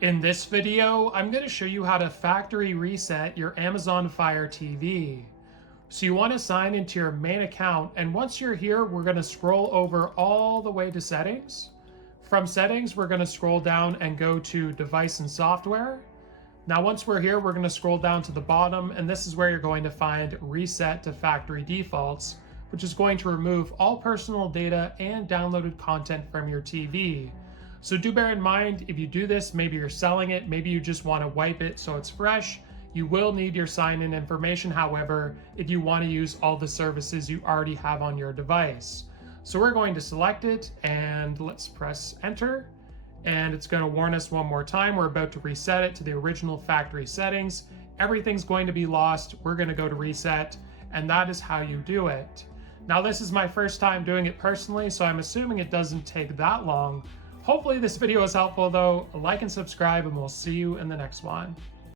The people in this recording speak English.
In this video, I'm going to show you how to factory reset your Amazon Fire TV. So you want to sign into your main account, and once you're here, we're going to scroll over all the way to settings. From settings, we're going to scroll down and go to device and software. Now, once we're here, we're going to scroll down to the bottom, and this is where you're going to find reset to factory defaults, which is going to remove all personal data and downloaded content from your TV. So do bear in mind, if you do this, maybe you're selling it, maybe you just want to wipe it so it's fresh. You will need your sign-in information, however, if you want to use all the services you already have on your device. So we're going to select it and let's press enter. And it's going to warn us one more time. We're about to reset it to the original factory settings. Everything's going to be lost. We're going to go to reset, and that is how you do it. Now, this is my first time doing it personally, so I'm assuming it doesn't take that long. Hopefully this video is helpful though. Like and subscribe, and we'll see you in the next one.